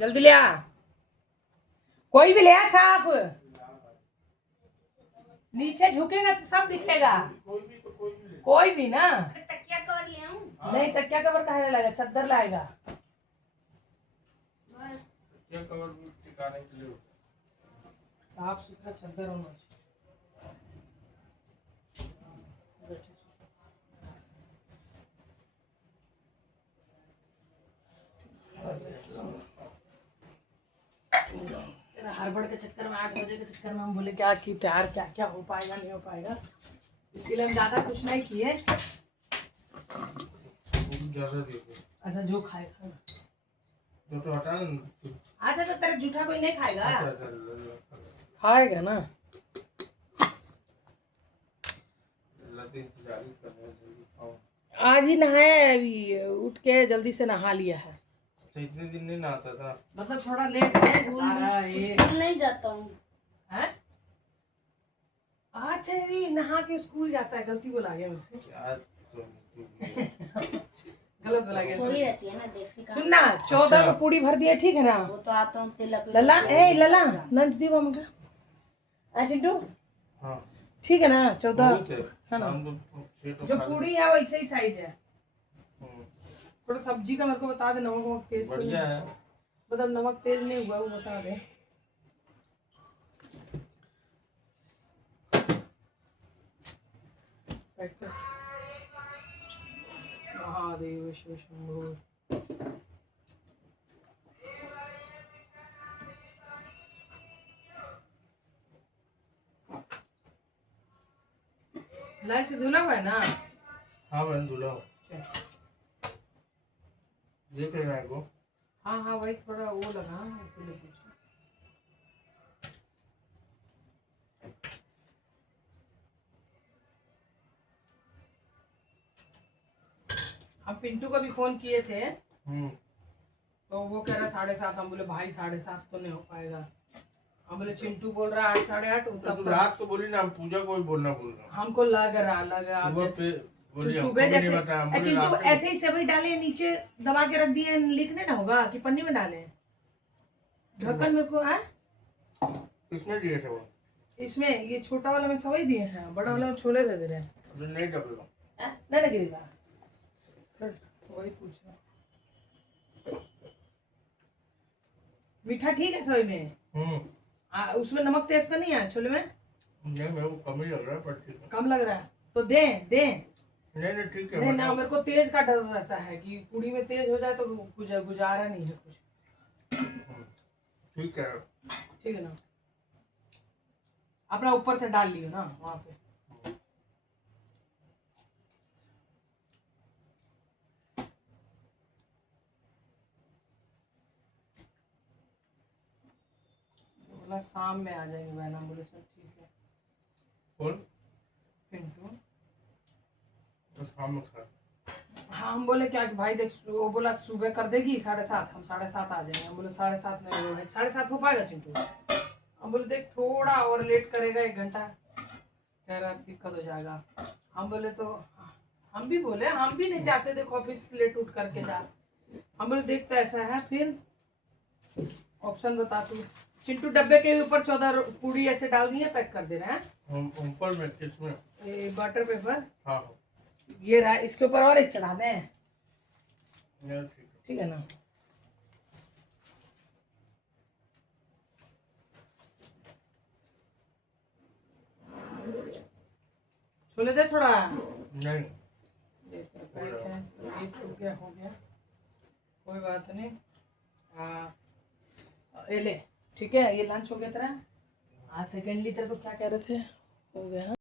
जल्दी ले आ, कोई भी ले आ साफ। नीचे झुकेगा तो सब दिखेगा। कोई भी ना। तकिया कवर ले आऊं? नहीं तकिया कवर कहाँ लाएगा, चद्दर लाएगा। तकिया कवर भी टिकाने के लिए साफ सुथरा चद्दर होना चाहिए। तेरा हड़बड़ के चक्कर में 8 बजे के चक्कर में हम बोले क्या कि तैयार क्या क्या हो पाएगा नहीं हो पाएगा, इसीलिए हम ज्यादा कुछ नहीं किए। ज्यादा देखो। अच्छा जो खाए खाना तो हटा ना। अच्छा तो तेरा जूठा कोई नहीं खाएगा। अच्छा, खाएगा ना। इंतजारी कर रहे हैं, जल्दी खाओ। आज ही नहाया है, अभी उठ के जल्दी से नहा लिया है। अच्छा, इतने दिन नहीं नहाता था। मतलब थोड़ा लेट से स्कूल नहीं जाता हूँ। अच्छा ये नहा के स्कूल जाता है, गलती बोला गया मुझसे। क्या गलत बोला गया। सोई रहती है ना, देखती कहाँ। सुनना 14 को पूरी भर दिया, ठीक है ना। वो तो आता हूँ तिलक लला ए लला लंच दी मम्मी का। चिंटू हाँ ठीक है ना 14 बहुत है। है ना। हम तो जो पूरी है वैसे ही साइज है। हम्म, थोड़ा सब्जी का मेरे को बता दे, नमक वमक तेज तो बढ़िया नहीं, है। मतलब नमक तेज नहीं हुआ वो बता दे। महादेव शिव शंभो। लंच धुला हुआ है ना। हाँ बहन दूल्हा देख रहे हैं को। हाँ हाँ वही थोड़ा वो लगा इसीलिए पूछा। हम पिंटू को भी फोन किए थे तो वो कह रहा 7:30। हम बोले भाई 7:30 तो नहीं हो पाएगा। हम बोले चिंटू बोल रहा 8 साढ़े 8 तो रात को बोली ना, हम पूजा को भी बोलना भूल गए। हमको लग रहा सुबह पे बोली तो हमको सुबह भी नहीं जैसे बताया, हम बोले चिंटू रात को। ऐसे ही सेवई डाले नीचे दबा के रख दिए, लिखने ना होगा कि पन्नी में डाले ढक्कन में को है। किसने दिए थे वो? इसमें ये छोटा वाला में सेवई दिए हैं, बड़ा वाला में छोले दे रहे हैं। अभी नहीं डबेगा। नहीं ना गिरेगा। वही पूछ रहा। मीठा ठीक है सेवई में। उसमें नमक तेज तो नहीं है छोले में। नहीं मेरे को कम ही लग रहा है, पर ठीक है। कम लग रहा है तो दे दे। नहीं ठीक है। नहीं ना मेरे को तेज का डर रहता है कि पूरी में तेज हो जाए तो गुजारा नहीं है कुछ। ठीक है। ठीक है ना। अपना ऊपर से डाल लियो ना वहां पे। बोला शाम में आ जाएंगे बहन। हम बोले चल ठीक है। कौन? पिंटू। तो शाम में खा। हाँ हम बोले क्या कि भाई देख वो बोला सुबह कर देगी 7:30, हम 7:30 आ जाएंगे। हम बोले 7:30 नहीं होगा भाई, 7:30 हो पाएगा चिंटू। हम बोले देख थोड़ा और लेट करेगा 1 घंटा, कह रहा दिक्कत हो जाएगा। हम बोले तो हम भी बोले हम भी नहीं चाहते देख ऑफिस लेट उठ करके जा। हम बोले देख तो ऐसा है फिर ऑप्शन बता तू। चिंटू डब्बे के ऊपर 14 पूरी ऐसे डाल दिए, पैक कर दे रहे हैं ऊपर में किसमें? Butter paper. हाँ ये रहा, इसके ऊपर और एक चढ़ा दें। ठीक है ना। छोले दे थोड़ा। नहीं ये तो पैक है, ये हो गया कोई बात नहीं। ये ले ठीक है, ये लंच हो गया तेरा। आज सेकेंडली तेरे को क्या कह रहे थे, हो गया।